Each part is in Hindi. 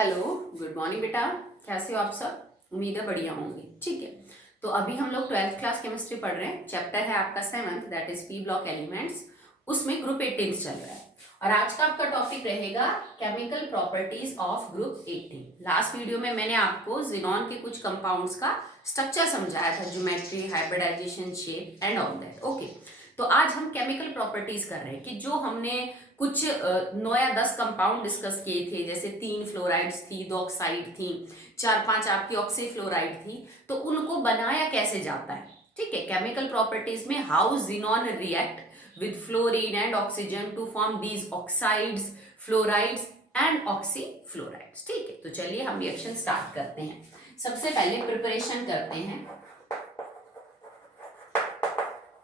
हेलो, गुड मॉर्निंग बेटा। कैसे हो आप सब? उम्मीद है बढ़िया होंगे। ठीक है, तो अभी हम लोग 12th क्लास केमिस्ट्री पढ़ रहे हैं। चैप्टर है आपका 7th, that is P block elements. उसमें ग्रुप 18 चल रहा है और आज का आपका टॉपिक रहेगा chemical properties of group 18। Last video में मैंने आपको जिनॉन के कुछ कंपाउंड्स का स्ट्रक्चर समझाया था, geometry, hybridisation, shape and all that. Okay, तो आज हम केमिकल प्रॉपर्टीज कर रहे हैं कि जो हमने कुछ 9 या 10 कंपाउंड डिस्कस किए थे, जैसे 3 फ्लोराइड्स थी, 2 ऑक्साइड थी, 4-5 आपकी ऑक्सीफ्लोराइड थी, तो उनको बनाया कैसे जाता है। ठीक है, केमिकल प्रॉपर्टीज में how xenon react with fluorine and oxygen to form these oxides, fluorides and oxyfluorides. ठीक है, तो चलिए हम रिएक्शन स्टार्ट करते हैं। सबसे पहले प्रिपरेशन करते हैं,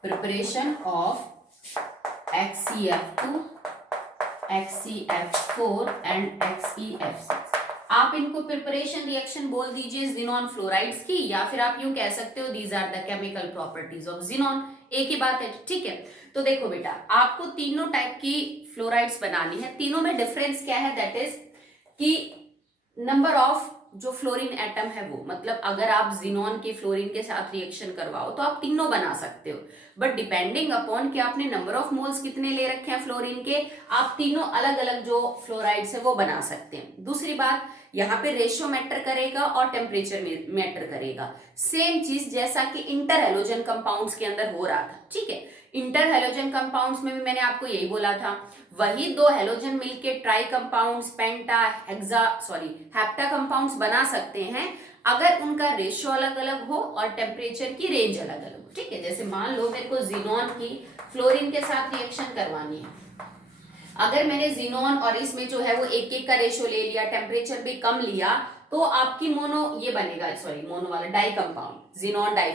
preparation of XeF2, XeF4 and XeF6। आप इनको प्रिपरेशन रिएक्शन बोल दीजिए जिनॉन फ्लोराइड्स की, या फिर आप यूं कह सकते हो these are the chemical properties of xenon. एक ही बात है। ठीक है, तो देखो बेटा, आपको तीनों टाइप की फ्लोराइड्स बनानी है। तीनों में डिफरेंस क्या है, दैट इज कि नंबर ऑफ जो फ्लोरीन एटम है वो, मतलब अगर आप जिनॉन के फ्लोरीन के साथ रिएक्शन करवाओ तो आप तीनों बना सकते हो, बट डिपेंडिंग अपॉन कि आपने नंबर ऑफ मोल्स कितने ले रखे हैं फ्लोरीन के, आप तीनों अलग अलग जो फ्लोराइड्स है वो बना सकते हैं। दूसरी बात, यहाँ पे रेशियो मैटर करेगा और टेम्परेचर मैटर करेगा। सेम चीज जैसा कि इंटर हैलोजन कंपाउंड्स के अंदर हो रहा था। ठीक है, इंटर हैलोजन कंपाउंड्स में भी मैंने आपको यही बोला था, वही दो हैलोजन मिलके ट्राई कंपाउंड्स, पेंटा, हेप्टा कंपाउंड्स बना सकते हैं अगर उनका रेशियो अलग अलग हो और टेम्परेचर की रेंज अलग अलग हो। ठीक है, जैसे मान लो मेरे को जिनॉन की फ्लोरीन के साथ रिएक्शन करवानी है, अगर मैंने जिनॉन और इसमें जो है वो एक एक का रेशियो ले लिया, टेम्परेचर भी कम लिया, तो आपकी मोनो ये बनेगा, मोनो वाला di compound, xenon die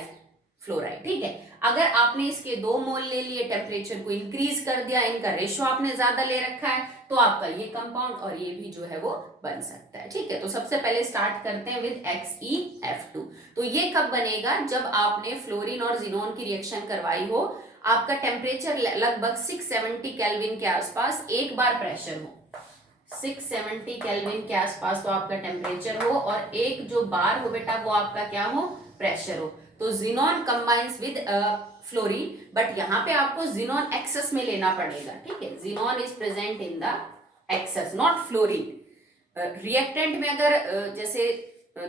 fluoride. ठीक है, अगर आपने इसके 2 मोल ले लिए, टेम्परेचर को इंक्रीज कर दिया, इनका रेशियो आपने ज्यादा ले रखा है, तो आपका ये कंपाउंड और ये भी जो है वो बन सकता है। ठीक है, तो सबसे पहले स्टार्ट करते हैं विद XeF2। तो ये कब बनेगा, जब आपने फ्लोरीन और जिनॉन की रिएक्शन करवाई हो, आपका टेम्परेचर लगभग 670 केल्विन के आसपास, एक बार प्रेशर हो 670 केल्विन के आसपास तो आपका टेम्परेचर हो, और एक जो बार हो बेटा वो आपका क्या हो, प्रेशर हो। तो xenon combines with fluorine, but यहाँ पे आपको जिनॉन एक्सेस में लेना पड़ेगा। ठीक है, xenon is present in the excess, not fluorine. Reactant में अगर जैसे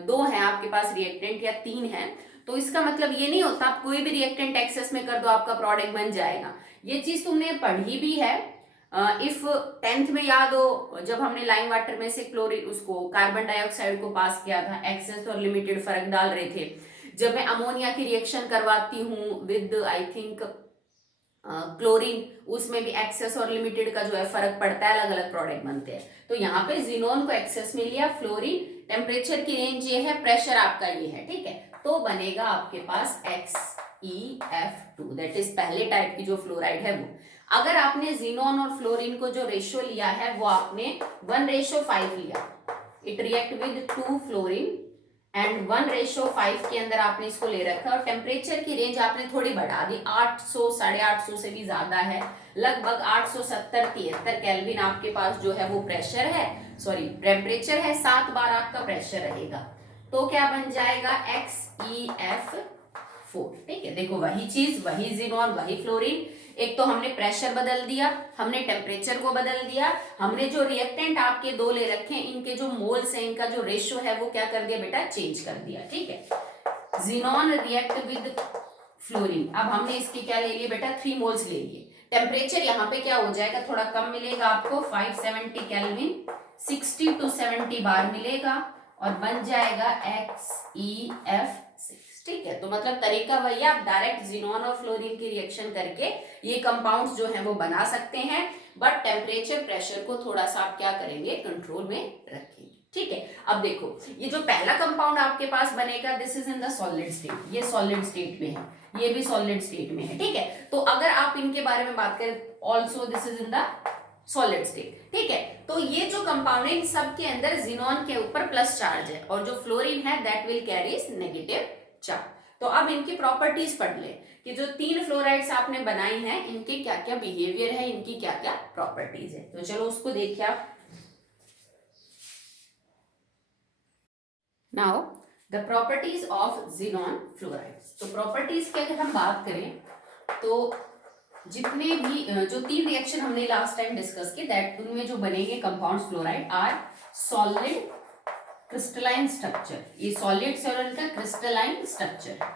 2 है आपके पास रिएक्टेंट या 3 है, तो इसका मतलब ये नहीं होता आप कोई भी रिएक्टेंट एक्सेस में कर दो आपका प्रोडक्ट बन जाएगा। ये चीज तुमने पढ़ी भी है। इफ 10th में याद हो, जब हमने लाइम वाटर में से क्लोरीन उसको कार्बन डाइऑक्साइड को पास किया था, एक्सेस और लिमिटेड फर्क डाल रहे थे। जब मैं अमोनिया की रिएक्शन करवाती हूँ विद आई थिंक क्लोरीन, उसमें भी एक्सेस और लिमिटेड का जो है फर्क पड़ता है, अलग अलग प्रोडक्ट बनते हैं। तो यहाँ पे जिनोन को एक्सेस में लिया, फ्लोरीन, टेम्परेचर की रेंज ये है, प्रेशर आपका ये है। ठीक है, तो बनेगा आपके पास XeF2, दैट इज पहले टाइप की जो फ्लोराइड है वो। अगर आपने जिनोन और फ्लोरीन को जो रेशियो लिया है वो आपने 1:5 लिया, it react with 2 fluorine and 1:5 के अंदर आपने इसको ले रखा, और टेम्परेचर की रेंज आपने थोड़ी बढ़ा दी, 800 850 से भी ज्यादा है, लगभग 870-73 केल्विन आपके पास जो है वो प्रेशर है, टेम्परेचर है, 7 बार आपका प्रेशर रहेगा। तो क्या बन जाएगा, XeF4। ठीक है, देखो वही चीज, वही जिनॉन, वही फ्लोरीन, एक तो हमने प्रेशर बदल दिया, हमने टेम्परेचर को बदल दिया, हमने जो रिएक्टेंट आपके 2 ले रखे हैं, इनके जो मोल्स हैं, इनका जो रेशियो है वो क्या कर दिया बेटा, चेंज कर दिया। ठीक है, जिनॉन रिएक्ट विद फ्लोरीन, अब हमने इसके क्या ले लिए बेटा, 3 मोल्स ले लिए। टेम्परेचर यहाँ पे क्या हो जाएगा, थोड़ा कम मिलेगा आपको, 570 केल्विन, 60 to 70 बार मिलेगा, और बन जाएगा XeF6। ठीक है, तो मतलब तरीका वही है, आप डायरेक्ट जिनॉन और फ्लोरीन की रिएक्शन करके ये कंपाउंड्स जो हैं वो बना सकते हैं, बट टेम्परेचर प्रेशर को थोड़ा सा आप क्या करेंगे, कंट्रोल में रखेंगे। ठीक है, अब देखो ये जो पहला कंपाउंड आपके पास बनेगा, this is in the solid state, ये सॉलिड स्टेट में है, ये भी सॉलिड स्टेट में है। ठीक है, तो अगर आप इनके बारे में बात करें, also this is in the solid state. ठीक है, तो ये जो कंपाउंड है इन सब के अंदर जिनॉन के ऊपर प्लस चार्ज है, और जो फ्लोरीन है that will carries negative charge. तो अब इनकी प्रॉपर्टीज पढ़ ले कि जो 3 फ्लोराइड्स आपने बनाई हैं, इनके क्या क्या बिहेवियर है, इनकी क्या क्या प्रॉपर्टीज है। तो चलो उसको देखिए आप। Now the properties of xenon fluorides. तो प्रॉपर्टीज की अगर हम बात करें तो जितने भी जो 3 रिएक्शन हमने लास्ट टाइम डिस्कस किए दैट उनमें जो बनेंगे compounds fluoride are solid crystalline structure. ये सॉलिड से और इनका क्रिस्टलाइन स्ट्रक्चर है।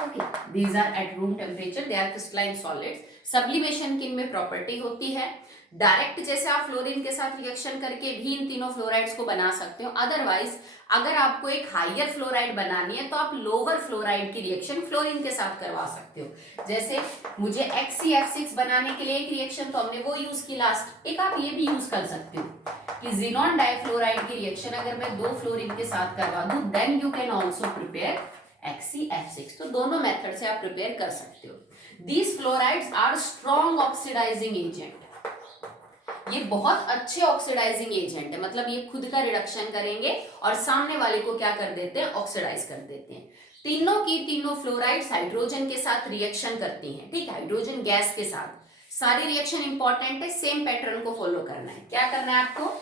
Okay, these are at room temperature, they are crystalline solids. Sublimation की इनमें प्रॉपर्टी होती है। डायरेक्ट जैसे आप फ्लोरीन के साथ रिएक्शन करके भी इन तीनों फ्लोराइड्स को बना सकते हो। अदरवाइज अगर आपको एक हायर फ्लोराइड बनानी है तो आप लोअर फ्लोराइड की रिएक्शन फ्लोरीन के साथ करवा सकते हो। जैसे मुझे XeF6 बनाने के लिए एक रिएक्शन तो हमने वो यूज की लास्ट, एक आप ये भी यूज कर सकते हो कि जिनॉन डाइफ्लोराइड की रिएक्शन अगर मैं 2 फ्लोरीन के साथ करवा दूं then you can also prepare XeF6। तो दोनों मेथड से आप प्रिपेयर कर सकते हो। These fluorides are strong oxidizing agent। ये बहुत अच्छे ऑक्सीडाइजिंग एजेंट है, मतलब ये खुद का रिडक्शन करेंगे और सामने वाले को क्या कर देते हैं, ऑक्सीडाइज कर देते हैं। तीनों की तीनों फ्लोराइड्स हाइड्रोजन के साथ रिएक्शन करती हैं, ठीक है, हाइड्रोजन गैस के साथ। सारी रिएक्शन इंपॉर्टेंट है, सेम पैटर्न को फॉलो करना है। क्या करना है आपको,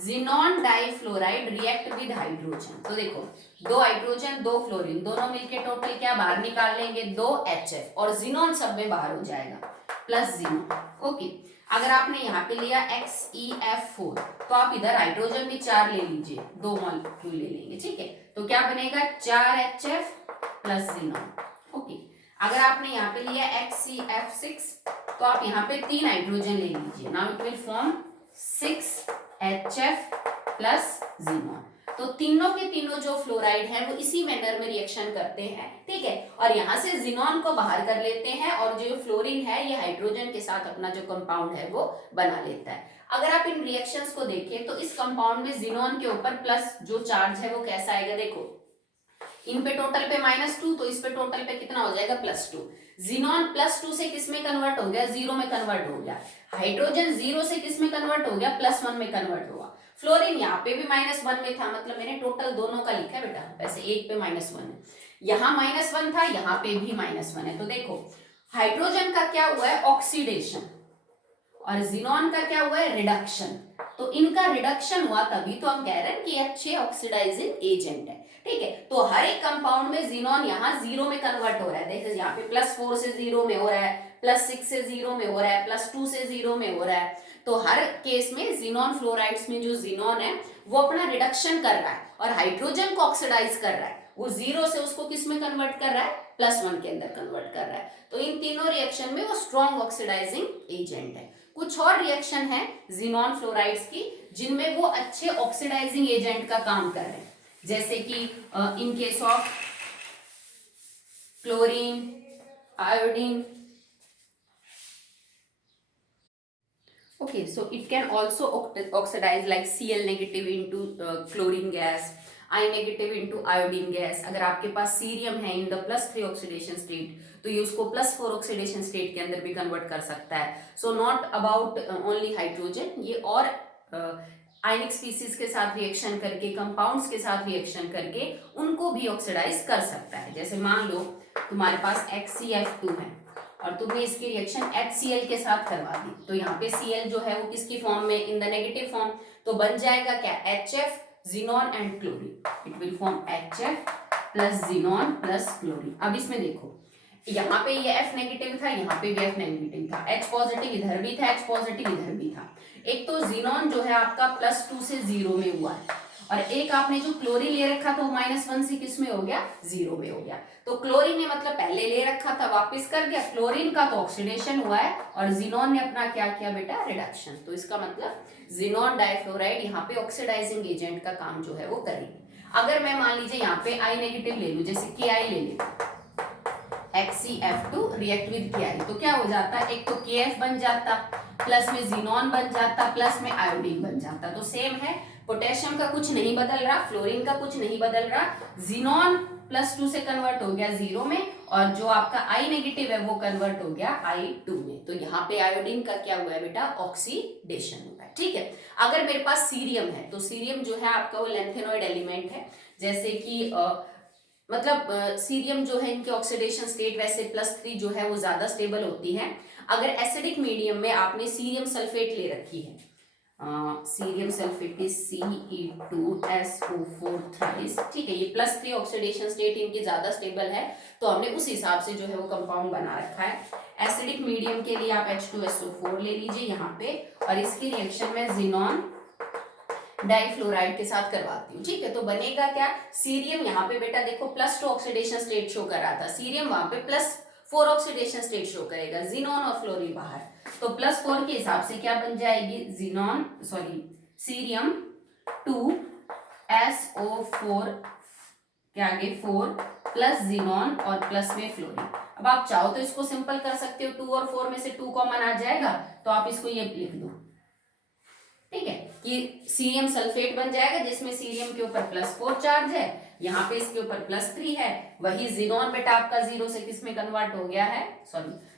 xenon difluoride react with hydrogen. तो देखो 2 हाइड्रोजन 2 फ्लोरीन दोनों मिलके टोटल क्या बाहर निकाल लेंगे 2 HF और जिनॉन सब में बाहर हो जाएगा प्लस जिनॉन। ओके, अगर आपने यहाँ पे लिया XeF4 तो आप इधर हाइड्रोजन भी 4 ले लीजिए, 2 मॉलिक्यूल ले लेंगे, ठीक है। तो क्या बनेगा 4 HF प्लस जिनॉन। ओके, अगर आपने यहाँ पे लिया XeF6 तो आप यहाँ पे 3 हाइड्रोजन ले लीजिए। Now it will form 6 HF plus xenon. तो तीनों के तीनों जो फ्लोराइड है वो इसी मैनर में रिएक्शन करते हैं, ठीक है, और यहाँ से जिनॉन को बाहर कर लेते हैं और जो फ्लोरीन है ये हाइड्रोजन के साथ अपना जो कंपाउंड है वो बना लेता है। अगर आप इन रिएक्शंस को देखें तो इस कंपाउंड में जिनॉन के ऊपर प्लस जो चार्ज है वो कैसा आएगा, देखो इन पे टोटल पे -2 तो इस पे टोटल पे कितना हो जाएगा +2। जिनॉन +2 से किस में कन्वर्ट हो गया, 0 में कन्वर्ट हो गया। हाइड्रोजन 0 से किस में कन्वर्ट हो गया, +1 में कन्वर्ट हुआ। फ्लोरीन यहाँ पे भी -1 में था, मतलब मैंने टोटल दोनों का लिखा है बेटा, वैसे एक पे -1 है, यहाँ -1 था, यहाँ पे भी -1 है। तो देखो हाइड्रोजन का क्या हुआ है, ऑक्सीडेशन, और जिनॉन का क्या हुआ है, रिडक्शन। तो इनका रिडक्शन हुआ तभी तो हम कह रहे हैं कि अच्छे ऑक्सीडाइजिंग एजेंट है, ठीक है। तो हर एक कंपाउंड में जिनॉन यहाँ 0 में कन्वर्ट हो रहा है। देखिए यहाँ पे +4 से 0 में हो रहा है, +6 से 0 में हो रहा है, +2 से 0 में हो रहा है। तो हर केस में जिनॉन फ्लोराइड्स में जो जिनॉन है वो अपना रिडक्शन कर रहा है और हाइड्रोजन को ऑक्सीडाइज कर रहा है। वो 0 से उसको किस में कन्वर्ट कर रहा है, +1 के अंदर कन्वर्ट कर रहा है। तो इन तीनों रिएक्शन में वो स्ट्रॉन्ग ऑक्सीडाइजिंग एजेंट है। कुछ और रिएक्शन है जिनॉन फ्लोराइड्स की जिनमें वो अच्छे ऑक्सीडाइजिंग एजेंट का काम कर रहे हैं, जैसे कि in case of chlorine, iodine. Okay, so it can also oxidize like Cl negative into chlorine gas, I negative into iodine gas। अगर आपके पास सीरियम है इन द +3 ऑक्सीडेशन स्टेट तो ये उसको +4 ऑक्सीडेशन स्टेट के अंदर भी कन्वर्ट कर सकता है। So not about only hydrogen, ये और आयनिक स्पीसीज के साथ रिएक्शन करके, कंपाउंड्स के साथ रिएक्शन करके उनको भी ऑक्सीडाइज कर सकता है। जैसे मान लो तुम्हारे पास XeF2 है और तुमने इसकी रिएक्शन HCl के साथ करवा दी, तो यहाँ पे Cl जो है वो किसकी फॉर्म में, इन द नेगेटिव फॉर्म, तो बन जाएगा क्या, HF, xenon and chlorine. It will form HF plus xenon plus chlorine. अब इसमें देखो यहाँ पे ये F नेगेटिव था, यहाँ पे भी F नेगेटिव था, H पॉजिटिव इधर भी था, H पॉजिटिव इधर भी था। एक तो जिनॉन जो है आपका +2 से 0 में हुआ है और एक आपने जो क्लोरीन ले रखा था वो -1 से किस में हो गया, 0 में हो गया। तो क्लोरीन ने मतलब पहले ले रखा था वापस कर दिया, क्लोरीन का तो ऑक्सीडेशन हुआ है और जिनॉन ने अपना क्या किया बेटा, रिडक्शन। तो इसका मतलब जिनॉन डाइफ्लोराइड यहाँ पे ऑक्सीडाइजिंग एजेंट का काम जो है वो करेगी। अगर मैं मान लीजिए यहाँ पे I नेगेटिव ले लूं, जैसे Ki ले ले, XeF2 रिएक्ट विद Ki, तो क्या हो जाता, एक तो KF बन जाता, प्लस में जिनॉन बन जाता, प्लस में आयोडीन बन जाता। तो सेम है, पोटेशियम का कुछ नहीं बदल रहा, फ्लोरीन का कुछ नहीं बदल रहा, जिनॉन +2 से कन्वर्ट हो गया 0 में और जो आपका I नेगेटिव है वो कन्वर्ट हो गया I2 में। तो यहाँ पे आयोडीन का क्या हुआ है बेटा, ऑक्सीडेशन हुआ है, ठीक है। अगर मेरे पास सीरियम है तो सीरियम जो है आपका वो लेंथेनॉइड एलिमेंट है, जैसे कि मतलब सीरियम जो है इनके ऑक्सीडेशन स्टेट वैसे +3 जो है वो ज्यादा स्टेबल होती है। अगर एसिडिक मीडियम में आपने सीरियम सल्फेट ले रखी है, cerium sulphate is Ce2SO4 thrice, ठीक है। ये +3 ऑक्सीडेशन स्टेट इनकी ज्यादा स्टेबल है, तो हमने उस हिसाब से जो है वो कंपाउंड बना रखा है। एसिडिक मीडियम के लिए आप H2SO4 ले लीजिए यहाँ पे, और इसकी रिएक्शन में जिनॉन डाइफ्लोराइड के साथ करवाती हूँ, ठीक है। तो बनेगा क्या, सीरियम यहाँ पे बेटा देखो +2 ऑक्सीडेशन स्टेट शो कर रहा था, सीरियम वहां पे +4 ऑक्सीडेशन स्टेट शो करेगा, जिनॉन और फ्लोरीन बाहर, तो +4 के हिसाब से क्या बन जाएगी, सीरियम 2SO4 के आगे 4 प्लस जिनॉन और प्लस में फ्लोरीन। अब आप चाहो तो इसको सिंपल कर सकते हो, 2 और 4 में से 2 कॉमन आ जाएगा, तो आप इसको ये लिख दो, ठीक है, कि सीरियम सल्फेट बन जाएगा जिसमें सीरियम के ऊपर +4 चार्ज है, यहाँ पे इसके ऊपर +3 है। वही जिनॉन बेटा आपका 0 से किस में कन्वर्ट हो गया है,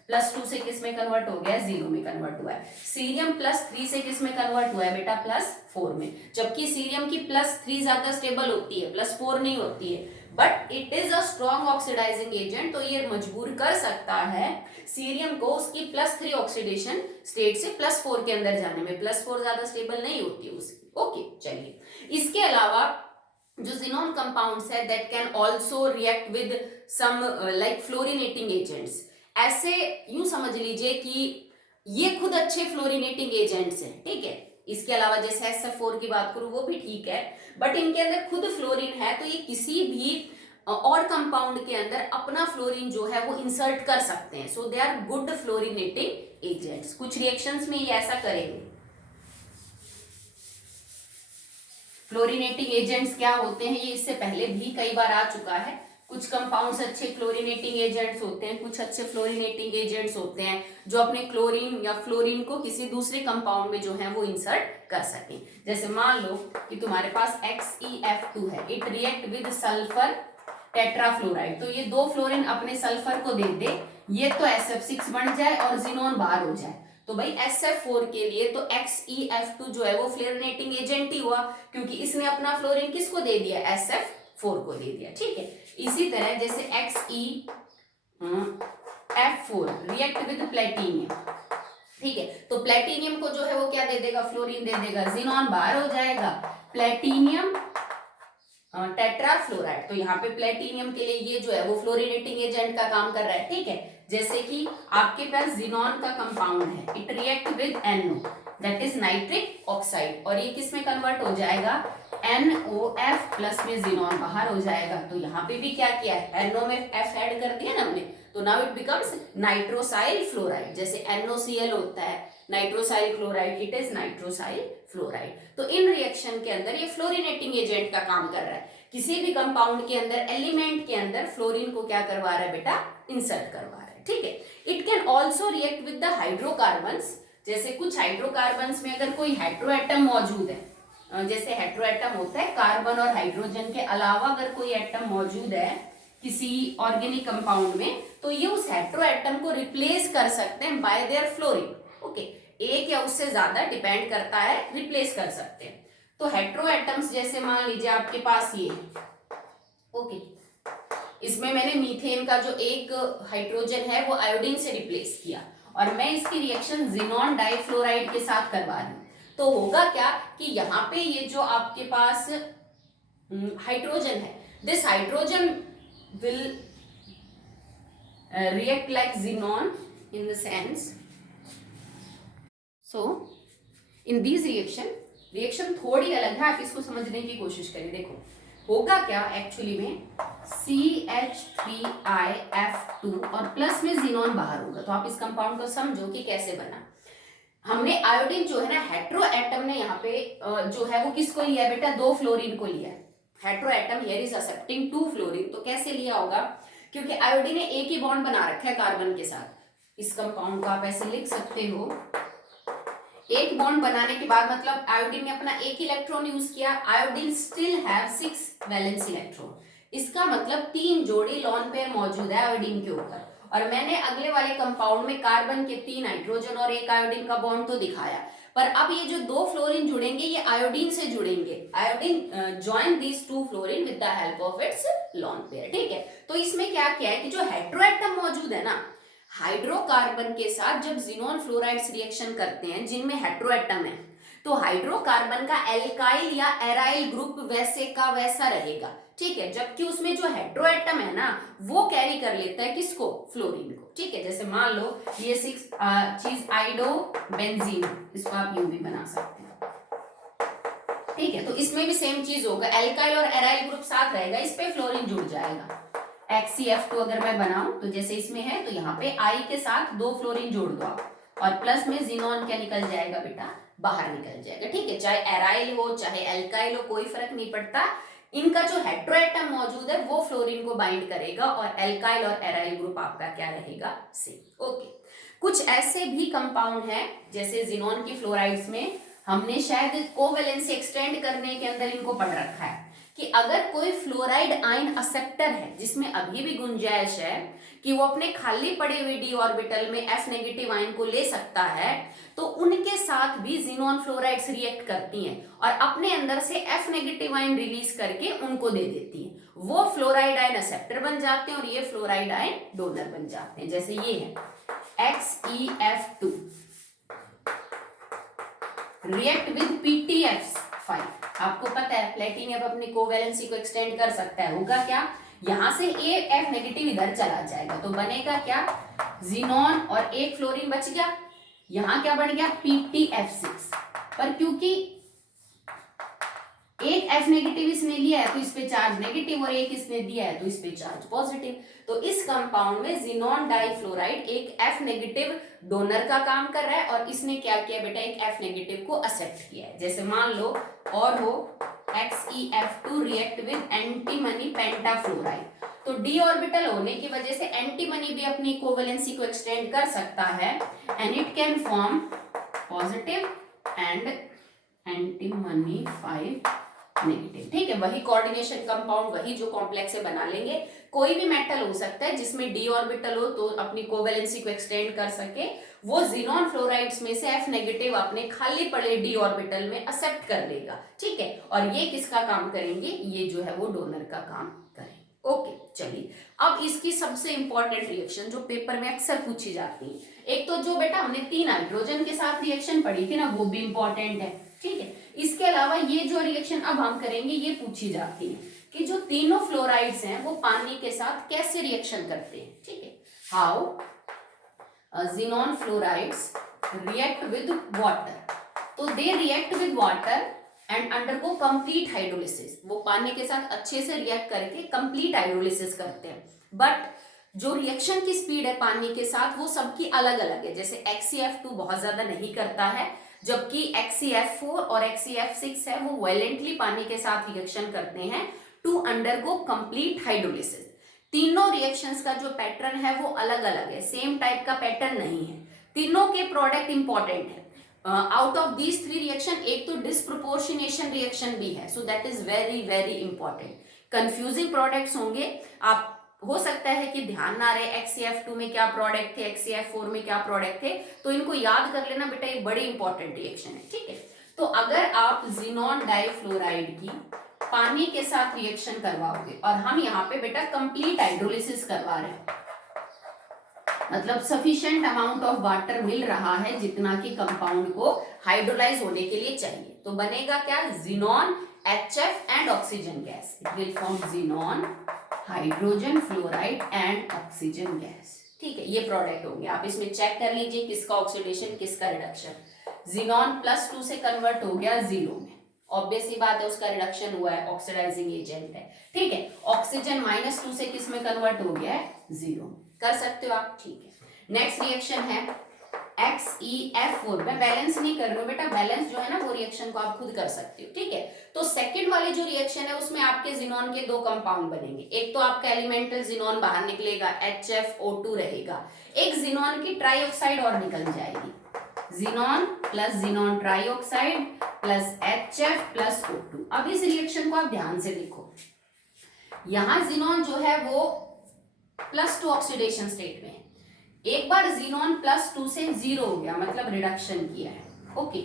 +2 से किस में कन्वर्ट हो गया है, 0 में कन्वर्ट हुआ है। सीरियम +3 से किस में कन्वर्ट हुआ है बेटा, +4 में, जबकि सीरियम की +3 ज्यादा स्टेबल होती है, +4 नहीं होती है, but it is a strong oxidising agent, तो ये मजबूर कर सकता है सीरियम को उसकी +3 ऑक्सीडेशन स्टेट से +4 के अंदर जाने में, +4 ज्यादा स्टेबल नहीं होती है उसकी। ओके, चलिए, इसके अलावा जो जिनॉन कंपाउंड्स है that can also react with some like fluorinating agents, ऐसे यूं समझ लीजिए कि ये खुद अच्छे फ्लोरिनेटिंग एजेंट्स हैं, ठीक है। इसके अलावा जैसे SF4 की बात करूं वो भी ठीक है, बट इनके अंदर खुद फ्लोरीन है, तो ये किसी भी और कंपाउंड के अंदर अपना फ्लोरीन जो है वो इंसर्ट कर सकते हैं, so they are good fluorinating agents. कुछ रिएक्शंस में ये ऐसा करेंगे। फ्लोरिनेटिंग एजेंट्स क्या होते हैं, ये इससे पहले भी कई बार आ चुका है। कुछ कंपाउंड्स अच्छे फ्लोरिनेटिंग एजेंट्स होते हैं, कुछ अच्छे फ्लोरिनेटिंग एजेंट्स होते हैं जो अपने क्लोरीन या फ्लोरीन को किसी दूसरे कंपाउंड में जो है वो इंसर्ट कर सकें। जैसे मान लो कि तुम्हारे पास XeF2 है, it react with sulphur tetrafluoride, तो ये 2 फ्लोरीन अपने सल्फर को दे दे, ये तो SF6 बन जाए और जिनोन बाहर हो जाए, तो भाई SF4 के लिए तो XeF2 जो है वो फ्लोरिनेटिंग एजेंट ही हुआ, क्योंकि इसने अपना फ्लोरीन किसको दे दिया, SF4 को दे दिया, ठीक है। इसी तरह जैसे XeF4 रिएक्ट विद प्लेटिनियम, ठीक है, तो प्लेटिनियम को जो है वो क्या दे देगा, फ्लोरीन दे देगा, जिनॉन बाहर हो जाएगा, प्लेटिनियम टेट्राफ्लोराइड, तो यहाँ पे प्लेटिनियम के लिए ये जो है वो फ्लोरिनेटिंग एजेंट का काम कर रहा है, ठीक है। जैसे कि आपके पास जिनॉन का कंपाउंड है, it react with NO that is nitric oxide, और ये किस में कन्वर्ट हो जाएगा, NOF प्लस में जिनॉन बाहर हो जाएगा, तो यहाँ पे भी क्या किया है, NO में F ऐड कर दिया ना हमने, तो नाउ इट बिकम्स नाइट्रोसाइल फ्लोराइड, जैसे NOCl होता है नाइट्रोसाइल क्लोराइड, इट इज नाइट्रोसाइल फ्लोराइड। तो इन रिएक्शन के अंदर ये फ्लोरिनेटिंग एजेंट का काम कर रहा है, किसी भी कंपाउंड के अंदर, एलिमेंट के अंदर फ्लोरीन को क्या करवा रहा है बेटा, इंसर्ट करवा रहा है, ठीक है। It can also react with the hydrocarbons, जैसे कुछ हाइड्रोकार्बन्स में अगर कोई हेट्रोएटम मौजूद है, जैसे हेट्रोएटम होता है कार्बन और हाइड्रोजन के अलावा अगर कोई एटम मौजूद है किसी ऑर्गेनिक कंपाउंड में, तो ये उस हेट्रोएटम को रिप्लेस कर सकते हैं बाय देयर फ्लोरीन, ओके, एक या उससे ज्यादा डिपेंड करता है, रिप्लेस कर सकते हैं। तो हेट्रोएटम्स जैसे मान लीजिए आपके पास ये, ओके, इसमें मैंने मीथेन का जो एक हाइड्रोजन है वो आयोडीन से रिप्लेस किया, और मैं इसकी रिएक्शन जिनॉन डाइफ्लोराइड के साथ करवा रही हूँ, तो होगा क्या कि यहाँ पे ये जो आपके पास हाइड्रोजन है, this hydrogen will react like xenon in the sense, so in these reaction थोड़ी अलग है, आप इसको समझने की कोशिश करिए। देखो होगा क्या एक्चुअली में, CH3IF2 और प्लस में जिनॉन बाहर होगा, तो आप इस कंपाउंड को समझो कि कैसे बना। हमने आयोडीन जो है ना, हेट्रो एटम ने यहाँ पे जो है वो किसको लिया बेटा, 2 फ्लोरीन को लिया है, hetero atom here is accepting 2 fluorine, तो कैसे लिया होगा, क्योंकि आयोडीन ने एक ही बॉन्ड बना रखा है कार्बन के साथ। इस कंपाउंड को आप ऐसे लिख सकते हो, एक बॉन्ड बनाने के बाद मतलब आयोडीन ने अपना एक इलेक्ट्रॉन यूज किया, iodine still have 6 valence electron, इसका मतलब 3 जोड़ी लॉन पेयर मौजूद है आयोडीन के ऊपर, और मैंने अगले वाले कंपाउंड में कार्बन के 3 हाइड्रोजन और एक आयोडीन का बॉन्ड तो दिखाया, पर अब ये जो 2 फ्लोरीन जुड़ेंगे ये आयोडीन से जुड़ेंगे, iodine join these 2 fluorine with the help of its lone pair, ठीक है। तो इसमें क्या किया है कि जो हेट्रोएटम मौजूद है ना, हाइड्रोकार्बन के साथ जब जिनॉन फ्लोराइड्स रिएक्शन करते हैं जिनमें हेट्रोएटम है, तो हाइड्रोकार्बन का एल्काइल या एराइल ग्रुप वैसे का वैसा रहेगा, ठीक है, जबकि उसमें जो हेटेरो एटम है ना वो कैरी कर लेता है किसको, फ्लोरीन को, ठीक है। जैसे मान लो ये 6 चीज आइडो बेंजीन, इसको आप यूं भी बना सकते हैं, ठीक है। तो इसमें भी सेम चीज होगा, एल्काइल और एराइल ग्रुप साथ रहेगा, इस पे फ्लोरीन जुड़ जाएगा। HCF2 अगर मैं बनाऊं तो जैसे इसमें है, तो यहाँ पे I के साथ 2 फ्लोरीन जोड़ दो आप, और प्लस में जिनोन क्या निकल जाएगा बेटा, बाहर निकल जाएगा, ठीक है। चाहे एराइल हो चाहे एल्काइल हो कोई फर्क नहीं पड़ता, इनका जो हेटेरो एटम मौजूद है वो फ्लोरीन को बाइंड करेगा, और एल्काइल और एराइल ग्रुप आपका क्या रहेगा, सेम। ओके, कुछ ऐसे भी कंपाउंड है जैसे जिनोन की फ्लोराइड्स में हमने शायद कोवैलेंसी एक्सटेंड करने के अंदर इनको पढ़ रखा है कि अगर कोई फ्लोराइड आयन एक्सेप्टर है जिसमें अभी भी गुंजाइश है कि वो अपने खाली पड़े हुए डी ऑर्बिटल में F नेगेटिव आयन को ले सकता है, तो उनके साथ भी जिनोन फ्लोराइड्स रिएक्ट करती हैं और अपने अंदर से F नेगेटिव आयन रिलीज करके उनको दे देती हैं, वो फ्लोराइड आयन एक्सेप्टर बन जाते हैं और ये फ्लोराइड आयन डोनर बन जाते हैं। जैसे ये है XeF2 रिएक्ट विद PtF5, आपको पता है प्लेटिनियम अपनी कोवैलेंसी को एक्सटेंड कर सकता है, होगा क्या, यहां से F नेगेटिव इधर चला जाएगा तो बनेगा क्या, जिनोन, और एक फ्लोरीन बच गया, यहां क्या बन गया, PtF6, पर क्योंकि एक F नेगेटिव इसने लिया है तो इस पे चार्ज नेगेटिव, और एक इसने दिया है तो इस पे चार्ज पॉजिटिव, तो इस कंपाउंड में जिनोन डाइफ्लोराइड एक F नेगेटिव डोनर का काम कर रहा है और इसने क्या किया बेटा, एक F नेगेटिव को एक्सेप्ट किया है। जैसे मान लो और हो XeF2 रिएक्ट विद एंटीमनी पेंटाफ्लोराइड, तो डी ऑर्बिटल होने की वजह से एंटीमनी भी अपनी कोवैलेंसी को एक्सटेंड कर सकता है, and it can form positive and antimony 5 negative, ठीक है। वही कोऑर्डिनेशन कंपाउंड, वही जो कॉम्प्लेक्स है बना लेंगे, कोई भी मेटल हो सकता है जिसमें डी ऑर्बिटल हो तो अपनी कोवैलेंसी को एक्सटेंड कर सके, वो जिनोन फ्लोराइड्स में से F नेगेटिव अपने खाली पड़े डी ऑर्बिटल में एक्सेप्ट कर लेगा, ठीक है, और ये किसका काम करेंगे, ये जो है वो डोनर का काम करेंगे। ओके, चलिए अब इसकी सबसे इंपॉर्टेंट रिएक्शन जो पेपर में अक्सर पूछी जाती है, एक तो जो बेटा हमने 3 हाइड्रोजन के साथ रिएक्शन पढ़ी थी ना वो भी इंपॉर्टेंट है, ठीक है। इसके अलावा ये जो रिएक्शन अब हम करेंगे ये पूछी जाती है कि जो तीनों फ्लोराइड्स हैं वो पानी के साथ कैसे रिएक्शन करते हैं, ठीक है। How xenon fluorides react with water, तो they react with water and undergo complete hydrolysis, वो पानी के साथ अच्छे से रिएक्ट करके कंप्लीट हाइड्रोलिसिस करते हैं, बट जो रिएक्शन की स्पीड है पानी के साथ वो सबकी अलग अलग है। जैसे XeF2 बहुत ज्यादा नहीं करता है, जबकि XeF4 और XeF6 है वो वायलेंटली पानी के साथ रिएक्शन करते हैं टू अंडरगो कंप्लीट हाइड्रोलिसिस। तीनों रिएक्शंस का जो पैटर्न है वो अलग अलग है, सेम टाइप का पैटर्न नहीं है, तीनों के प्रोडक्ट इंपॉर्टेंट है। आउट ऑफ दीज 3 रिएक्शन एक तो डिस्प्रोपोर्शनेशन रिएक्शन भी है, so that is very very important. Confusing products होंगे, आप हो सकता है कि ध्यान ना रहे XeF2 में क्या प्रोडक्ट थे, XeF4 में क्या प्रोडक्ट थे, तो इनको याद कर लेना बेटा, ये बड़ी इंपॉर्टेंट रिएक्शन है, ठीक है। तो अगर आप जिनोन डाइफ्लोराइड की पानी के साथ रिएक्शन करवाओगे और हम यहाँ पे बेटा कंप्लीट हाइड्रोलिसिस करवा रहे हैं, मतलब सफिशिएंट अमाउंट ऑफ वाटर मिल रहा है जितना कि कंपाउंड को हाइड्रोलाइज होने के लिए चाहिए, तो बनेगा क्या, xenon HF and oxygen gas, it will form xenon hydrogen fluoride and oxygen gas, ठीक है। ये प्रोडक्ट होंगे, आप इसमें चेक कर लीजिए किसका ऑक्सीडेशन किसका रिडक्शन। जिनोन +2 से कन्वर्ट हो गया 0 में, ऑब्वियस सी बात है उसका रिडक्शन हुआ है, ऑक्सीडाइजिंग एजेंट है, ठीक है। ऑक्सीजन -2 से किस में कन्वर्ट हो गया है, 0, कर सकते हो आप, ठीक है। नेक्स्ट रिएक्शन है XeF4, मैं बैलेंस नहीं कर रही हूँ बेटा, बैलेंस जो है ना वो रिएक्शन को आप खुद कर सकते हो, ठीक है। तो सेकंड वाले जो रिएक्शन है उसमें आपके जिनोन के 2 कंपाउंड बनेंगे, एक तो आपका एलिमेंटल जिनोन बाहर निकलेगा, HFO2 रहेगा, एक जिनोन की ट्राइऑक्साइड और निकल जाएगी, xenon plus xenon trioxide plus HF plus O2। अब इस रिएक्शन को आप ध्यान से देखो, यहां जिनोन जो है वो +2 ऑक्सीडेशन स्टेट में है, एक बार जिनोन +2 से 0 हो गया मतलब रिडक्शन किया है, ओके।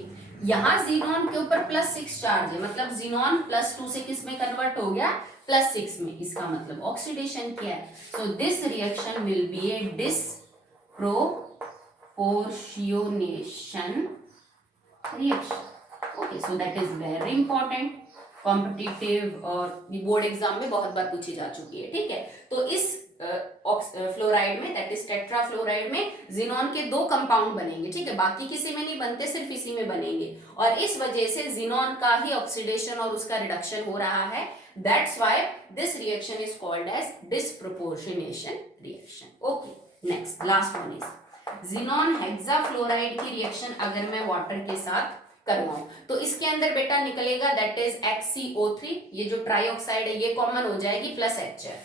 यहां जिनोन के ऊपर +6 चार्ज है, मतलब जिनोन +2 से किस में कन्वर्ट हो गया, +6 में, इसका मतलब ऑक्सीडेशन किया है। So this reaction will B A disproportionation reaction, okay, so that is very important, competitive और बोर्ड एग्जाम में बहुत बार पूछी जा चुकी है, ठीक है। तो इस फ्लोराइड में, दैट इज टेट्राफ्लोराइड में जिनॉन के दो कंपाउंड बनेंगे, ठीक है, बाकी किसी में नहीं बनते, सिर्फ इसी में बनेंगे, और इस वजह से जिनॉन का ही ऑक्सीडेशन और उसका रिडक्शन हो रहा है। That's why this reaction is called as disproportionation reaction. Okay, next last one is xenon hexafluoride की रिएक्शन अगर मैं वाटर के साथ करवाऊं तो इसके अंदर बेटा निकलेगा दैट इज HCO3, ये जो ट्राइऑक्साइड है ये कॉमन हो जाएगी, प्लस HF,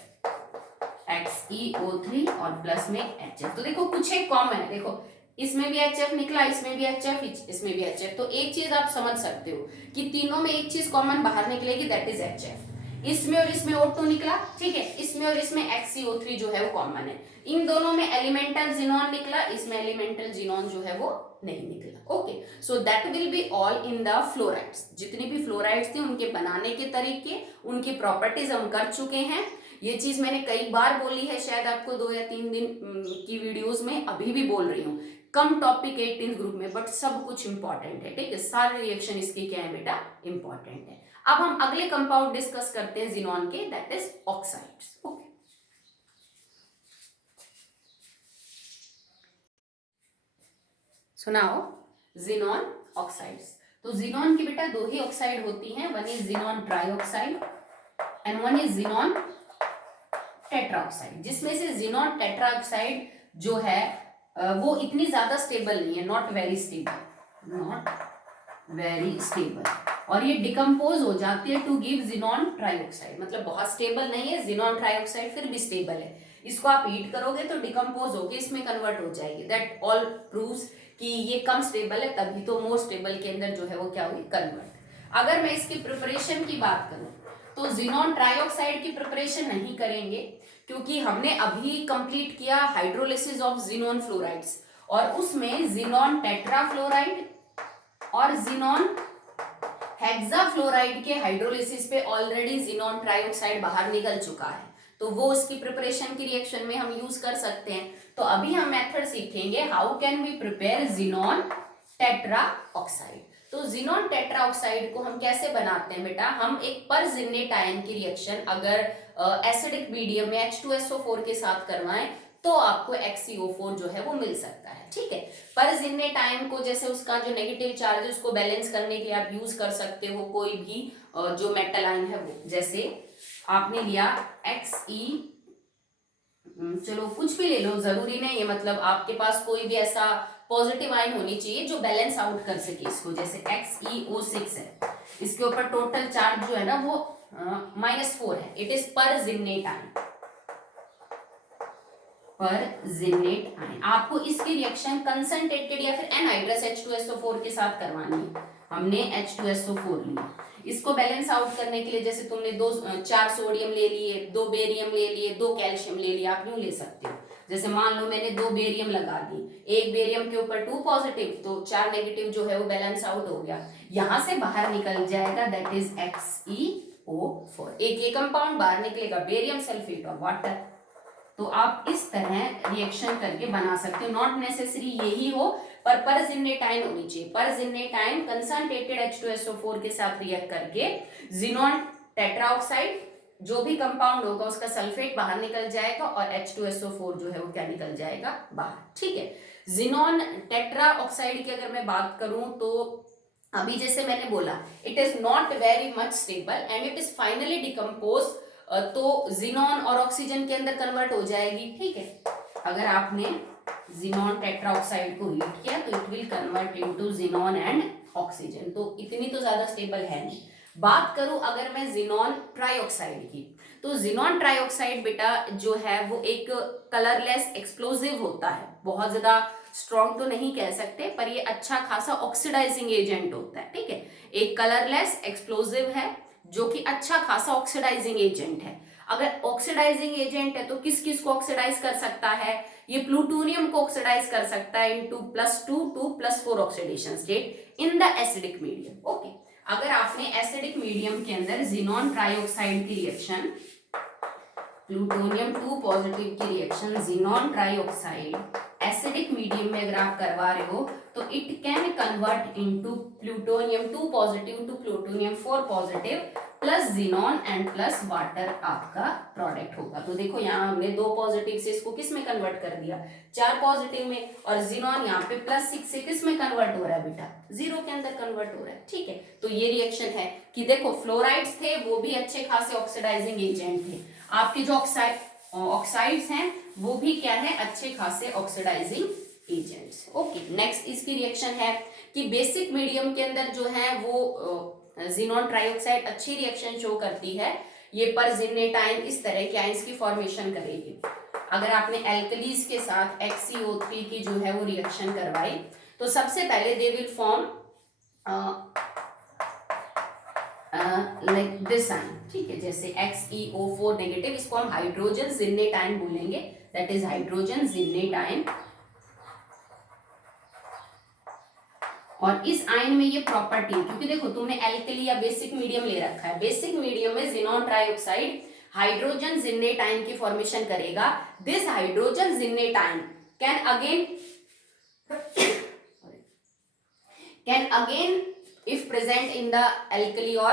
HEO3 और प्लस में HF। तो देखो कुछ एक कॉमन है, देखो इसमें भी HF निकला, इसमें भी HF, इसमें भी HF। तो एक चीज आप समझ सकते हो कि तीनों में एक चीज कॉमन बाहर निकलेगी, दैट इज HF। इसमें और इसमें O2 निकला, ठीक है, इसमें और इसमें HCO3 जो है वो कॉमन है। इन दोनों में एलिमेंटल जिनॉन निकला, इसमें एलिमेंटल जिनॉन जो है वो नहीं निकला। Okay, so that will be all in the fluorides. जितनी भी फ्लोराइड्स थी उनके बनाने के तरीके, उनकी प्रॉपर्टीज हम कर चुके हैं। ये चीज मैंने कई बार बोली है, शायद आपको 2 या 3 दिन की वीडियोस में, अभी भी बोल रही हूँ, कम टॉपिक 18th ग्रुप में, बट सब कुछ इंपॉर्टेंट है, ठीक है, सारे रिएक्शन इसके क्या है बेटा, इंपॉर्टेंट है। अब हम अगले कंपाउंड डिस्कस करते हैं जिनॉन के, दैट इज ऑक्साइड्स। ओके, सुनाओ जिनॉन ऑक्साइड्स। तो जिनॉन की बेटा दो ही ऑक्साइड होती हैं, one is xenon trioxide and one is xenon tetroxide, जिसमें से जिनॉन टेट्राऑक्साइड जो है वो इतनी ज्यादा स्टेबल नहीं है, not very stable, not very stable, और ये डिकम्पोज हो जाती है टू गिव जिनॉन ट्राइऑक्साइड, मतलब बहुत स्टेबल नहीं है। जिनॉन ट्राइऑक्साइड फिर भी स्टेबल है, इसको आप हीट करोगे तो डिकम्पोज होके इसमें कन्वर्ट हो जाएगी। दैट ऑल प्रूव्स कि ये कम स्टेबल है, तभी तो मोर स्टेबल के अंदर जो है वो क्या हुई, कन्वर्ट। अगर मैं इसकी प्रिपरेशन की बात करूं तो जिनॉन ट्राइऑक्साइड की प्रिपरेशन नहीं करेंगे, क्योंकि हमने अभी कंप्लीट किया हाइड्रोलिसिस ऑफ जिनॉन फ्लोराइड्स, और उसमें जिनॉन टेट्राफ्लोराइड और जिनॉन हेक्साफ्लोराइड के हाइड्रोलिसिस पे ऑलरेडी जिनॉन ट्राइऑक्साइड बाहर निकल चुका है, तो वो उसकी प्रिपरेशन की रिएक्शन में हम यूज कर सकते हैं। तो अभी हम मेथड सीखेंगे how can we prepare xenon tetroxide. तो जिनॉन टेट्राऑक्साइड को हम कैसे बनाते हैं बेटा, हम एक परजिनेट आयन की रिएक्शन अगर एसिडिक मीडियम में H2SO4 के साथ करवाएं तो आपको XCO4 जो है वो मिल सकता है, ठीक है। परजिनेट आयन को जैसे उसका जो नेगेटिव चार्ज है उसको बैलेंस करने के लिए आप यूज कर सकते हो कोई भी जो मेटल आयन है वो, जैसे आपने लिया Xe, चलो कुछ भी ले लो, जरूरी नहीं है, मतलब आपके पास कोई भी ऐसा पॉजिटिव आयन होनी चाहिए जो बैलेंस आउट कर सके इसको, जैसे XeO6 है, इसके ऊपर टोटल चार्ज जो है ना वो -4 है, इट इज परजिनेट आयन, परजिनेट आयन। आपको इसकी रिएक्शन कंसंट्रेटेड या फिर एनहाइड्रस H2SO4 के साथ करवानी है। हमने H2SO4 लिया, इसको बैलेंस आउट करने के लिए जैसे तुमने 4 सोडियम ले लिए, 2 बेरियम ले लिए, 2 कैल्शियम ले लिया, आप यूं ले सकते हो। जैसे मान लो मैंने 2 बेरियम लगा दी, एक बेरियम के ऊपर 2 पॉजिटिव, तो 4 नेगेटिव जो है वो बैलेंस आउट हो गया, यहां से बाहर निकल जाएगा दैट इज XeO4, एक ये कंपाउंड बाहर निकलेगा, बेरियम सल्फेट और वाटर। तो आप इस तरह रिएक्शन करके बना सकते हो, नॉट नेसेसरी यही हो, पर परजिनेट आयन होनी चाहिए। परजिनेट आयन कंसंट्रेटेड H2SO4 के साथ रिएक्ट करके जिनॉन टेट्राऑक्साइड जो भी कंपाउंड होगा उसका सल्फेट बाहर निकल जाएगा और H2SO4 जो है वो क्या निकल जाएगा, बाहर, ठीक है। जिनॉन टेट्राऑक्साइड की अगर मैं बात करूं तो अभी जैसे मैंने बोला it is not very much stable and it is finally decompose, तो जिनॉन और ऑक्सीजन के अंदर कन्वर्ट हो जाएगी, ठीक है। अगर आपने जिनॉन टेट्राऑक्साइड को हीट किया तो it will convert into xenon and oxygen, तो इतनी तो ज्यादा स्टेबल है नहीं। बात करूं अगर मैं जिनॉन ट्राइऑक्साइड की, तो जिनॉन ट्राइऑक्साइड बेटा जो है वो एक कलरलेस एक्सप्लोजिव होता है, बहुत ज्यादा स्ट्रॉन्ग तो नहीं कह सकते, पर ये अच्छा खासा ऑक्सीडाइजिंग एजेंट होता है, ठीक है। एक कलरलेस एक्सप्लोजिव है जो कि अच्छा खासा ऑक्सीडाइजिंग एजेंट है। अगर ऑक्सीडाइजिंग एजेंट है तो किस किस को ऑक्सीडाइज कर सकता है, ये प्लूटोनियम को ऑक्सीडाइज कर सकता है into +2 to +4 oxidation state in the acidic medium. Okay, अगर आपने एसिडिक मीडियम के अंदर जिनॉन ट्राइऑक्साइड की रिएक्शन, प्लूटोनियम 2 पॉजिटिव की reaction xenon trioxide acidic medium में अगर आप करवा रहे हो तो it can convert into plutonium 2 positive to plutonium 4 positive plus xenon and plus water आपका प्रोडक्ट होगा। तो देखो यहाँ हमने 2 पॉजिटिव से इसको किस में कन्वर्ट कर दिया, 4 पॉजिटिव में, और जिनॉन यहाँ पे +6 से किस में कन्वर्ट हो रहा है बेटा, 0 के अंदर कन्वर्ट हो रहा है। ठीक है, तो ये रिएक्शन है कि देखो फ्लोराइड्स थे वो भी अच्छे खासे ऑक्सीडाइजिंग एजेंट थे, आपके जो ऑक्साइड्स हैं वो भी क्या है, अच्छे खासे ऑक्सीडाइजिंग एजेंट्स। ओके, नेक्स्ट इसकी रिएक्शन है कि बेसिक मीडियम के अंदर जो है वो जिनॉन ट्राइऑक्साइड अच्छी रिएक्शन शो करती है, ये परजिनेटाइन इस तरह के आयंस की फॉर्मेशन करेगी। अगर आपने एल्कलीज के साथ HCO3 की जो है वो रिएक्शन करवाई तो सबसे पहले they will form like this ion, ठीक है, जैसे XeO4 नेगेटिव, इसको हम हाइड्रोजन जिन्नेटाइन बोलेंगे, दैट इज हाइड्रोजन जिन्नेटाइन। और इस आयन में ये प्रॉपर्टी, क्योंकि देखो तुमने एल्कली या बेसिक मीडियम ले रखा है, बेसिक मीडियम में जिनॉन ट्राइऑक्साइड हाइड्रोजन जिन्नेटाइन की फॉर्मेशन करेगा। This hydrogen xenate can again if present in the alkali or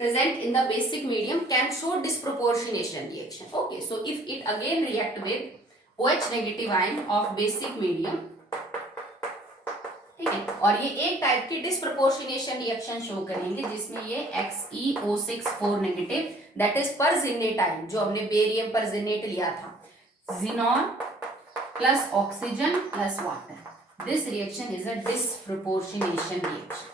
present in the basic medium can show disproportionation reaction. Okay, so if it again react with OH negative ion of basic medium, ठीक है, और ये एक टाइप की डिस्प्रोपोर्शनेशन रिएक्शन शो करेंगे जिसमें ये XeO6 4 नेगेटिव दैट इज परजिनेटाइन, जो हमने बेरियम परजिनेट लिया था, xenon plus oxygen plus water, this reaction is a disproportionation reaction.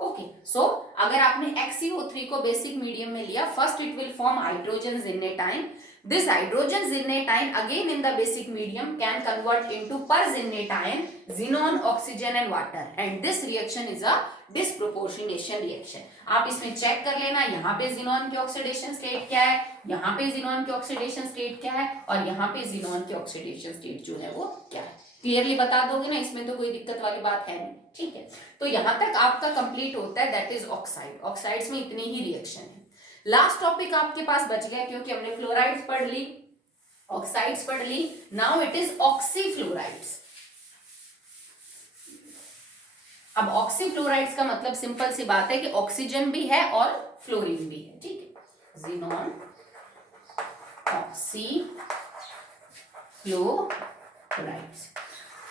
Okay, so अगर आपने XeO3 को बेसिक मीडियम में लिया, first it will form hydrogen xenate, this hydrogen zinnatine again in the basic medium can convert into perzinnatine, xenon, oxygen and water, and this reaction is a disproportionation reaction. आप इसमें चेक कर लेना, यहाँ पे xenon की ऑक्सीडेशन स्टेट क्या है, यहाँ पे xenon की ऑक्सीडेशन स्टेट क्या है, और यहाँ पे xenon की ऑक्सीडेशन स्टेट जो है वो क्या है, क्लियरली बता दोगे ना, इसमें तो कोई दिक्कत वाली बात है नहीं। ठीक है, तो यहां तक आपका कंप्लीट होता है, दैट इज ऑक्साइड। ऑक्साइड्स में इतनी ही रिएक्शन है। लास्ट टॉपिक आपके पास बच गया, क्योंकि हमने फ्लोराइड्स पढ़ ली, ऑक्साइड्स पढ़ ली, नाउ इट इज ऑक्सीफ्लोराइड्स। अब ऑक्सीफ्लोराइड्स का मतलब सिंपल सी बात है कि ऑक्सीजन भी है और फ्लोरीन भी है। ठीक है, जिनॉन ऑक्सीफ्लोराइड्स।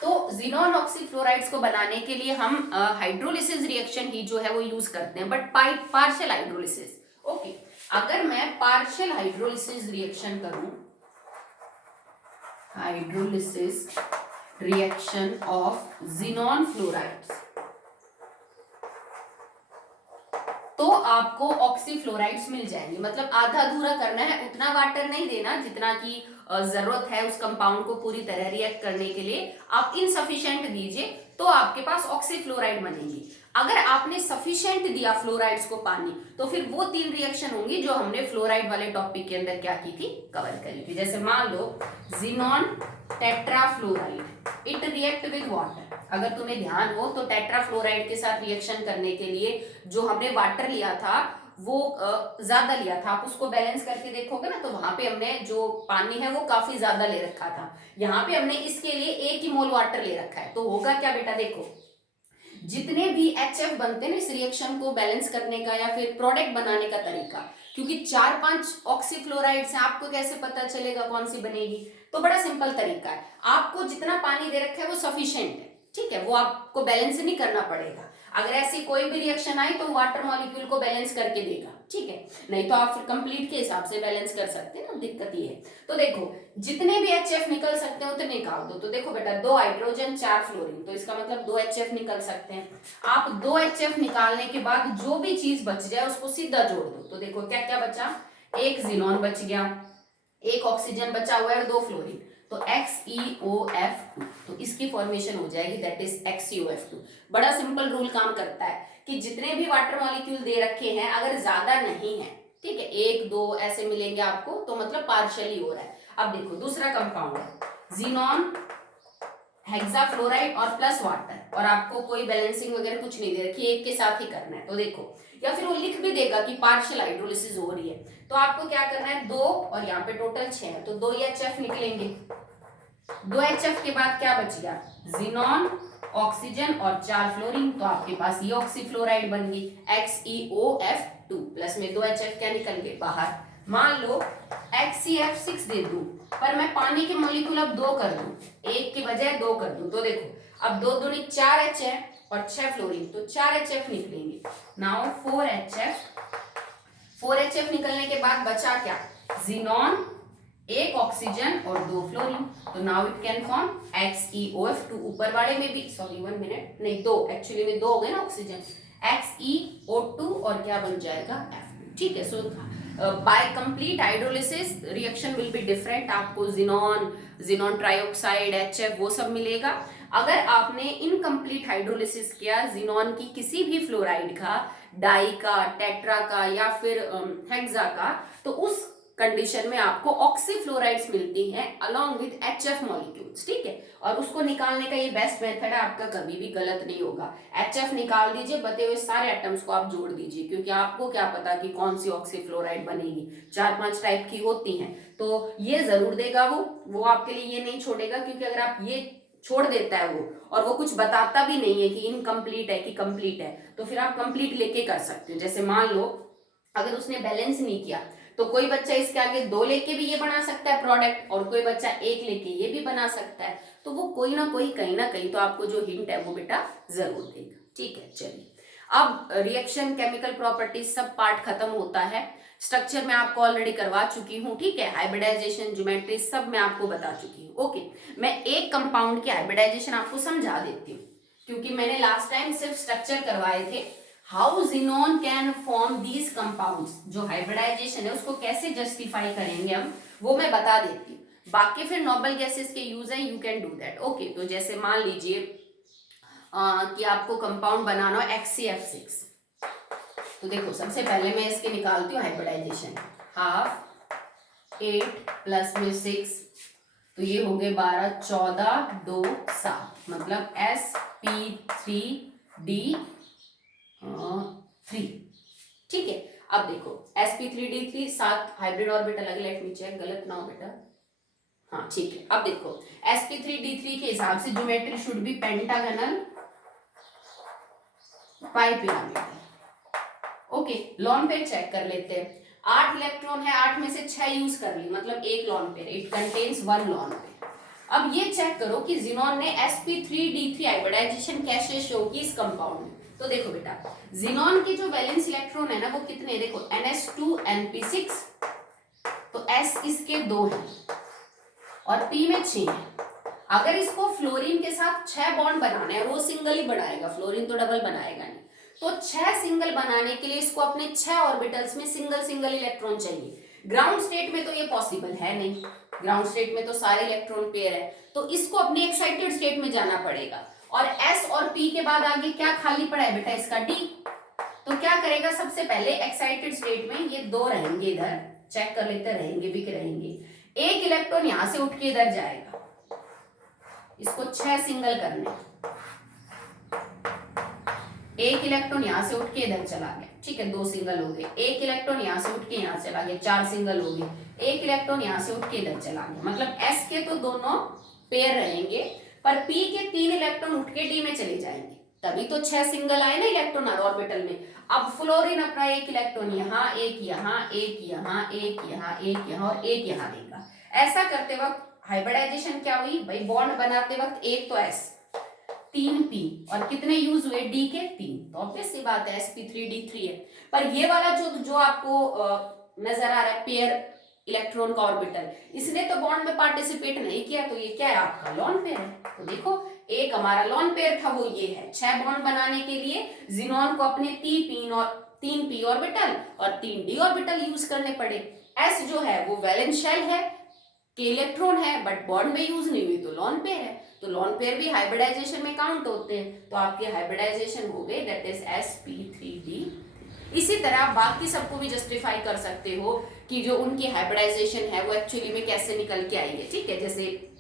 तो जिनॉन ऑक्सीफ्लोराइड्स को बनाने के लिए हम हाइड्रोलिसिस रिएक्शन ही जो है वो यूज करते हैं, बट पार्शियल हाइड्रोलिसिस। ओके, अगर मैं पार्शियल हाइड्रोलिसिस रिएक्शन करूं, hydrolysis reaction of xenon fluorides, तो आपको ऑक्सीफ्लोराइड्स मिल जाएंगे। मतलब आधा अधूरा करना है, उतना वाटर नहीं देना जितना की जरूरत है उस कंपाउंड को पूरी तरह रिएक्ट करने के लिए, आप इनसफिशिएंट दीजिए तो आपके पास ऑक्सीफ्लोराइड बनेंगी। अगर आपने सफिशिएंट दिया फ्लोराइड्स को पानी, तो फिर वो 3 रिएक्शन होंगी जो हमने फ्लोराइड वाले टॉपिक के अंदर क्या की थी, कवर करी थी। जैसे मान लो xenon tetrafluoride, it react with water. अगर तुम्हें ध्यान हो तो टेट्राफ्लोराइड के साथ रिएक्शन करने के लिए जो हमने वाटर लिया था वो ज्यादा लिया था, आप उसको बैलेंस करके देखोगे ना, तो वहां पे हमने जो पानी है वो काफी ज्यादा ले रखा था, यहाँ पे हमने इसके लिए 1 ही मोल वाटर ले रखा है। तो होगा क्या बेटा, देखो जितने भी HF बनते हैं ना इस रिएक्शन को बैलेंस करने का या फिर प्रोडक्ट बनाने का तरीका, क्योंकि 4-5 ऑक्सीफ्लोराइड्स हैं, आपको कैसे पता चलेगा कौन सी बनेगी, तो बड़ा सिंपल तरीका है, आपको जितना पानी दे रखा है वो सफिशिएंट है। ठीक है, वो आपको बैलेंस नहीं करना पड़ेगा। अगर ऐसी कोई भी रिएक्शन आई तो वाटर मॉलिक्यूल को बैलेंस करके देगा। ठीक है, नहीं तो आप फिर कंप्लीट के हिसाब से बैलेंस कर सकते हैं ना, दिक्कत ये है। तो देखो जितने भी HF निकल सकते हैं उतने निकाल दो। तो देखो बेटा 2 हाइड्रोजन 4 फ्लोरीन, तो इसका मतलब 2 HF निकल सकते हैं। आप 2 HF निकालने के बाद जो भी चीज बच जाए उसको सीधा जोड़ दो। तो देखो क्या क्या बचा, 1 जिनॉन बच गया, 1 ऑक्सीजन बचा हुआ है और 2 फ्लोरीन, तो XeOF2, तो इसकी फॉर्मेशन हो जाएगी दैट इज XeOF2। बड़ा सिंपल रूल काम करता है कि जितने भी वाटर मॉलिक्यूल दे रखे हैं अगर ज्यादा नहीं है, ठीक है, 1-2 ऐसे मिलेंगे आपको, तो मतलब पार्शियली हो रहा है। अब देखो दूसरा कंपाउंड है जिनॉन हेक्साफ्लोराइड और प्लस वाटर, और आपको कोई बैलेंसिंग वगैरह कुछ नहीं दे रखी, एक के साथ ही करना है। तो देखो, या फिर वो लिख भी देगा कि पार्शियल हाइड्रोलिसिस हो रही है, तो आपको क्या करना है, 2 और यहाँ पे टोटल 6 है, तो 2 HF निकलेंगे। 2 HF के बाद क्या बच गया, जिनॉन, ऑक्सीजन और 4 फ्लोरीन, तो आपके पास ये ऑक्सीफ्लोराइड बन गई XeOF2 प्लस में 2 HF क्या निकल गए बाहर। मान लो XeF6 दे दूं, पर मैं पानी के मॉलिक्यूल अब 2 कर दूं, एक के बजाय 2 कर दूं, तो देखो अब 2 दूनी 4 H है और 6 फ्लोरीन, तो 4 HF निकलेंगे। नाउ 4 HF निकलने के बाद बचा क्या, जिनॉन, 1 ऑक्सीजन और 2 फ्लोरीन, तो now it can form XeOF2। ऊपर वाले में भी, सॉरी 1 मिनट, नहीं 2, एक्चुअली में 2 हो गए ना ऑक्सीजन, XeO2 और क्या बन जाएगा F2। ठीक है, so by complete hydrolysis reaction will be different, आपको जिनॉन ट्राइऑक्साइड, HF वो सब मिलेगा। अगर आपने इनकम्प्लीट हाइड्रोलिसिस किया जिनॉन की किसी भी फ्लोराइड का, डाई का, टेट्रा का या फिर हेक्सा का, तो उस कंडीशन में आपको ऑक्सीफ्लोराइड्स मिलती हैं अलोंग विद HF मॉलिक्यूल्स। ठीक है, और उसको निकालने का ये बेस्ट मेथड है, आपका कभी भी गलत नहीं होगा। HF निकाल दीजिए, बते हुए सारे एटम्स को आप जोड़ दीजिए, क्योंकि आपको क्या पता कि कौन सी ऑक्सीफ्लोराइड बनेगी, 4-5 टाइप की होती हैं, तो ये जरूर देगा वो आपके लिए ये नहीं छोड़ेगा, क्योंकि अगर आप ये छोड़ देता है वो, और वो कुछ बताता भी नहीं है कि इनकम्प्लीट है कि कंप्लीट है, तो फिर आप कंप्लीट लेके कर सकते हो। जैसे मान लो अगर उसने बैलेंस नहीं किया, तो कोई बच्चा इसके आगे 2 लेके भी ये बना सकता है प्रोडक्ट, और कोई बच्चा 1 लेके ये भी बना सकता है, तो वो कोई ना कोई कहीं ना कहीं तो आपको जो हिंट है वो बेटा जरूर देगा। ठीक है, चलिए अब रिएक्शन, केमिकल प्रॉपर्टीज सब पार्ट खत्म होता है। स्ट्रक्चर में आपको ऑलरेडी करवा चुकी हूँ, ठीक है, हाइब्रिडाइजेशन, ज्योमेट्री सब मैं आपको बता चुकी हूँ। ओके, मैं एक कंपाउंड की हाइब्रिडाइजेशन आपको समझा देती हूँ, क्योंकि मैंने लास्ट टाइम सिर्फ स्ट्रक्चर करवाए थे। How xenon can form these compounds, जो हाइब्रिडाइजेशन है उसको कैसे जस्टिफाई करेंगे हम, वो मैं बता देती हूँ। बाकी फिर नोबल गैसेस के यूज है, you can do that. Okay, तो जैसे मान लीजिए कि आपको कंपाउंड बनाना हो XeF6, तो देखो सबसे पहले मैं इसके निकालती हूँ हाइब्रिडाइजेशन। 1/2 8 प्लस में 6, तो ये हो गए 12, 14, 2, 7, मतलब sp3d3। ठीक है, अब देखो sp3d3 7 हाइब्रिड ऑर्बिटल अलग, लेट मी चेक, गलत ना हो बेटा, हाँ ठीक है। अब देखो sp3d3 के हिसाब से geometry should be pentagonal pyramid. Okay, lone pair check कर लेते हैं। 8 इलेक्ट्रॉन है, 8 में से 6 यूज कर ली, मतलब एक lone pair, it contains 1 lone pair. अब ये चेक करो कि जिनॉन ने sp3d3 हाइब्रिडाइजेशन कैसे शो की इस कंपाउंड में। तो देखो बेटा, जिनॉन के जो वैलेंस इलेक्ट्रॉन है ना वो कितने, देखो ns2np6, तो s इसके 2 हैं और p में 6 है। अगर इसको फ्लोरीन के साथ 6 बॉन्ड बनाना है, वो सिंगल ही बनाएगा, फ्लोरीन तो डबल बनाएगा नहीं, तो 6 सिंगल बनाने के लिए इसको अपने 6 ऑर्बिटल्स में सिंगल सिंगल इलेक्ट्रॉन चाहिए। ग्राउंड स्टेट में तो ये पॉसिबल है नहीं, ग्राउंड स्टेट में तो सारे इलेक्ट्रॉन पेयर है, तो इसको अपने एक्साइटेड स्टेट में जाना पड़ेगा। और S और P के बाद आगे क्या खाली पड़ा है बेटा, इसका D। तो क्या करेगा, सबसे पहले एक्साइटेड स्टेट में ये 2 रहेंगे, इधर चेक कर लेते, रहेंगे भी कि रहेंगे। एक इलेक्ट्रॉन यहां से उठ के इधर जाएगा, इसको 6 सिंगल करने, एक इलेक्ट्रॉन यहां से उठ के इधर चला गया, ठीक है, 2 सिंगल हो गए। एक इलेक्ट्रॉन यहां से उठ के यहां चला गया, 4 सिंगल हो गए। एक इलेक्ट्रॉन यहां से उठ के इधर चला गया, मतलब S के तो दोनों पेयर रहेंगे, पर P के 3 इलेक्ट्रॉन उठ के D में चले जाएंगे, तभी तो 6 सिंगल आए ना इलेक्ट्रॉन ऑर्बिटल में। अब फ्लोरीन अपना एक इलेक्ट्रॉन यहाँ, एक यहाँ, एक यहाँ, एक यहाँ, एक यहाँ और एक यहाँ देगा। ऐसा करते वक्त हाइब्रिडाइजेशन क्या हुई भाई, बॉन्ड बनाते वक्त एक तो S, 3p और कितने यूज हुए, D के 3, तो ऑब्वियस सी बात है sp3d3 है। पर ये वाला जो आपको नजर आ रहा है पेयर इलेक्ट्रॉन का ऑर्बिटल, इसने तो बॉन्ड में पार्टिसिपेट नहीं किया, तो ये क्या है, आपका लॉन पेयर है। तो देखो एक हमारा लॉन पेयर था, वो ये है। 6 बॉन्ड बनाने के लिए जिनॉन को अपने 3p ऑर्बिटल और 3d ऑर्बिटल यूज करने पड़े। S जो है वो वैलेंस शेल है, के इलेक्ट्रॉन है, बट बॉन्ड में यूज नहीं हुई, तो लॉन पेयर है। तो लॉन पेयर भी हाइब्रिडाइजेशन में काउंट होते हैं, तो आपके हाइब्रिडाइजेशन हो गए, दैट इज sp3d। इसी तरह बाकी सबको भी जस्टिफाई कर सकते हो कि जो उनकी हाइब्रिडाइजेशन है वो एक्चुअली में कैसे निकल के आई है। ठीक है, जैसे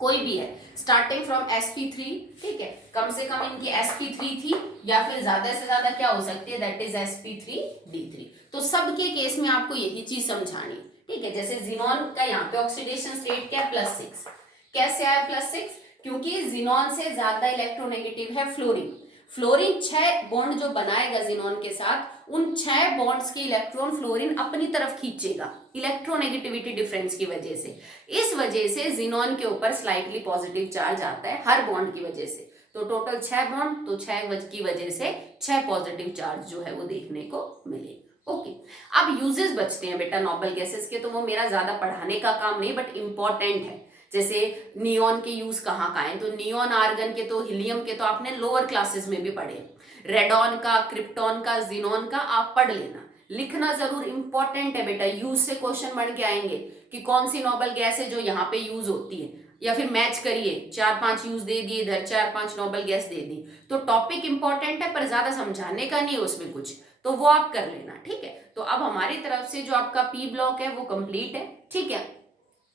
कोई भी है स्टार्टिंग फ्रॉम sp3, ठीक है, कम से कम इनकी sp3 थी या फिर ज्यादा से ज्यादा क्या हो सकती है, दैट इज sp3d3। तो सबके केस में आपको यही चीज समझानी, ठीक है। जैसे जिनॉन का यहाँ पे ऑक्सीडेशन स्टेट क्या है, +6। कैसे आया +6, क्योंकि जिनॉन से ज्यादा इलेक्ट्रोनेगेटिव है फ्लोरीन। फ्लोरीन 6 बॉन्ड जो बनाएगा जिनॉन के साथ, उन 6 बॉन्ड्स के इलेक्ट्रॉन फ्लोरीन अपनी तरफ खींचेगा इलेक्ट्रोनेगेटिविटी डिफरेंस की वजह से। इस वजह से जिनॉन के ऊपर स्लाइटली पॉजिटिव चार्ज आता है हर बॉन्ड की वजह से। तो टोटल 6 बॉन्ड, तो 6 की वजह से 6 पॉजिटिव चार्ज जो है वो देखने को मिलेगा। ओके, अब यूजेस बचते हैं बेटा नोबल गैसेस के, तो वो मेरा ज्यादा पढ़ाने का काम नहीं, बट इंपॉर्टेंट है। जैसे नियॉन के यूज कहाँ का है, तो नियॉन, आर्गन के, तो हीलियम के तो आपने लोअर क्लासेस में भी पढ़े। रेडॉन का, क्रिप्टॉन का, जिनॉन का आप पढ़ लेना, लिखना जरूर इंपॉर्टेंट है बेटा। यूज से क्वेश्चन बन के आएंगे कि कौन सी नोबल गैस है जो यहाँ पे यूज होती है, या फिर मैच करिए, 4-5 यूज दे दिए इधर, 4-5 नोबल गैस दे दी। तो टॉपिक इंपॉर्टेंट है पर ज्यादा समझाने का नहीं है उसमें कुछ, तो वो आप कर लेना, ठीक है। तो अब हमारी तरफ से जो आपका पी ब्लॉक है वो कंप्लीट है, ठीक है।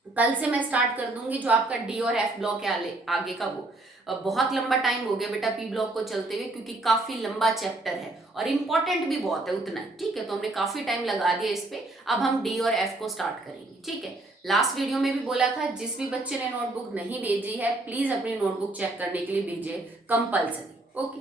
कल से मैं स्टार्ट कर दूंगी जो आपका डी और एफ ब्लॉक है आगे का वो। बहुत लंबा टाइम हो गया बेटा पी ब्लॉक को चलते हुए, क्योंकि काफी लंबा चैप्टर है और इंपॉर्टेंट भी बहुत है उतना, ठीक है। तो हमने काफी टाइम लगा दिया इस पे, अब हम डी और एफ को स्टार्ट करेंगे, ठीक है। लास्ट वीडियो में भी बोला था जिस भी बच्चे ने नोटबुक नहीं भेजी है प्लीज अपनी नोटबुक चेक करने के लिए भेजिए कंपल्सरी। ओके।